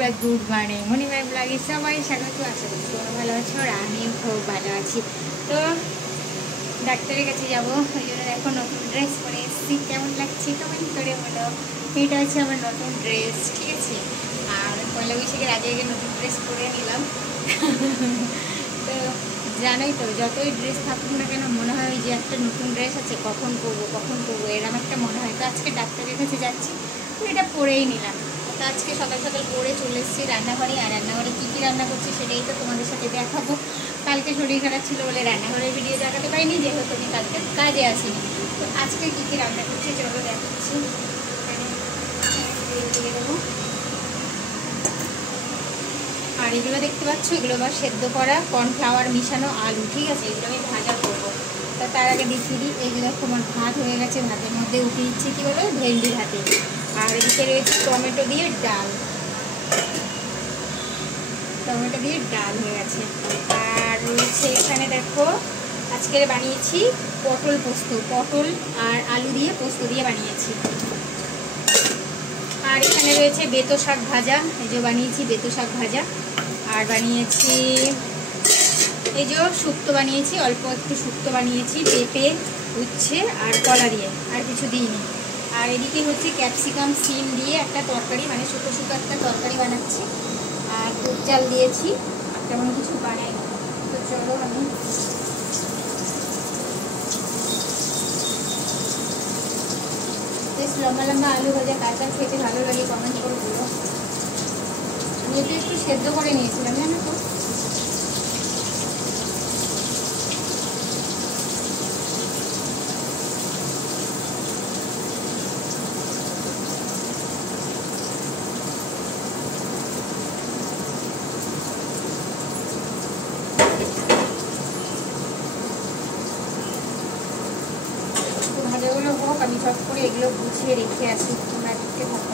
বন্ধুরা, good morning. মণিমাই ব্লগে সবাই স্বাগত। আশা করি তোমরা ভালো আছো আর আমিও খুব ভালো আছি। তো ডাক্তারের কাছে যাবো, ওই জন্য এখন নতুন ড্রেস পরে এসেছি। কেমন লাগছে কমেন্ট করে বলো। এটা হচ্ছে আমার নতুন ড্রেস, ঠিক আছে। আর পয়লা বৈশাখের আগে আগে নতুন ড্রেস পরে নিলাম। তো জানোই তো, যতই ড্রেস থাকুক না কেন মনে হয় যে একটা নতুন ড্রেস আছে, কখন করবো এরকম একটা মনে হয়। তো আজকে ডাক্তারের কাছে যাচ্ছি, তো এটা পরেই নিলাম। তো আজকে সকাল সকাল পরে চলে এসেছি রান্নাঘরে। আর রান্নাঘরে কী কী রান্না করছি সেটাই তো তোমাদের সাথে দেখাবো। কালকে শরীর খারাপ ছিল বলে রান্নাঘরের ভিডিও দেখাতে পারিনি, যেহেতু আমি কালকে কাজে আসিনি। তো আজকে কী কী রান্না করছি চলো দেখাচ্ছি। দিয়ে দেবো। আর এগুলো দেখতে পাচ্ছ, এগুলো আমার সেদ্ধ করা কর্নফ্লাওয়ার মিশানো আলু, ঠিক আছে। এগুলো আমি ভাজা করবো। তা তার আগে দেখিয়ে দিই, এইগুলো আমার ভাত হয়ে গেছে। ভাতের মধ্যে উঠে দিচ্ছি কী বলো, ভেন্ডি ভাতে। আর এদিকে রয়েছে টমেটো দিয়ে ডাল, টমেটো দিয়ে ডাল হয়ে গেছে। আর রয়েছে এখানে দেখো, আজকে বানিয়েছি পটল পোস্ত, পটল আর আলু দিয়ে পোস্ত দিয়ে বানিয়েছি। আর এখানে রয়েছে বেতো শাক ভাজা, এই যে বানিয়েছি বেতো শাক ভাজা। আর বানিয়েছি এই যে শুক্তো বানিয়েছি, অল্প একটু শুক্তো বানিয়েছি পেঁপে, উচ্ছে আর কলা দিয়ে, আর কিছু দিইনি। আর এদিকে হচ্ছে ক্যাপসিকাম সিম দিয়ে একটা তরকারি, মানে শুকো শুকো একটা তরকারি বানাচ্ছি। আর দুধ চাল দিয়েছি, আর তেমন কিছু বানাই। তো চলো আমি বেশ লম্বা লম্বা আলু ভাজা কাঁচা খেতে ভালো লাগে, কমেন্ট করে বলো। আমি এটা একটু সেদ্ধ করে নিয়েছিলাম, জানো তো। ভাজাগুলো হোক, আমি সব করে এগুলো গুছিয়ে রেখে আসি, তোমরা দেখতে থাকো।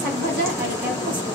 শাক ভাজা আর এটা পোস্ত।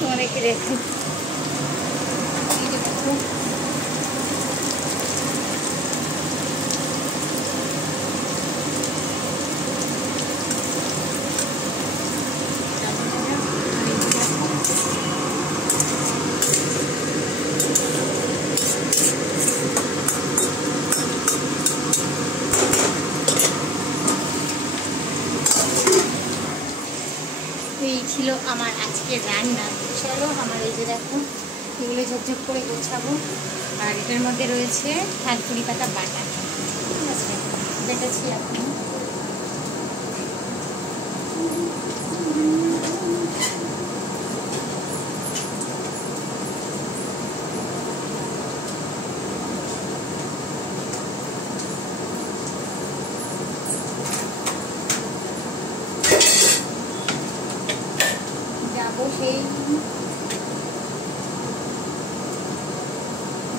তোমাদেরকে দেখি এই ছিল আমার আজকের রান্না। চলো আমার এই যে দেখো, এগুলো ঝকঝক করে গোছাবো। আর এটার মধ্যে রয়েছে থানকুনি পাতা বাটা, ঠিক আছে, বেটেছি এখন।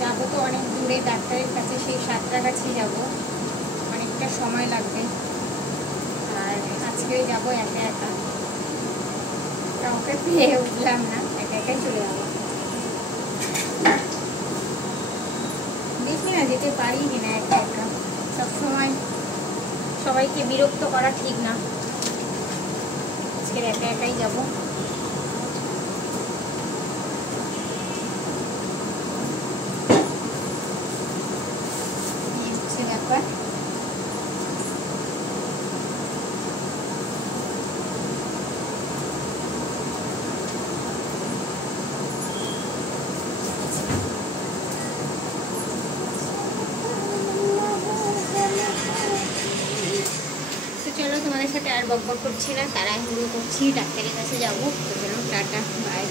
যাবো তো অনেক দূরে ডাক্তারের কাছে, সেই সাঁতরাগাছি যাবো, অনেকটা সময় লাগবে। আর আজকে যাবো একা একা, কাউকে পেয়ে উঠলাম না, একা একাই চলে যাবো। দেখি না যেতে পারি কিনা একা একা। সবসময় সবাইকে বিরক্ত করা ঠিক না, আজকে একা একাই যাবো। এই হচ্ছে ব্যাপার। চলো তোমাদের সাথে আর বকবক করছি না, তাড়াহুড়ো করছি, ডাক্তারের কাছে যাবো। তো চলো টাটা বাই।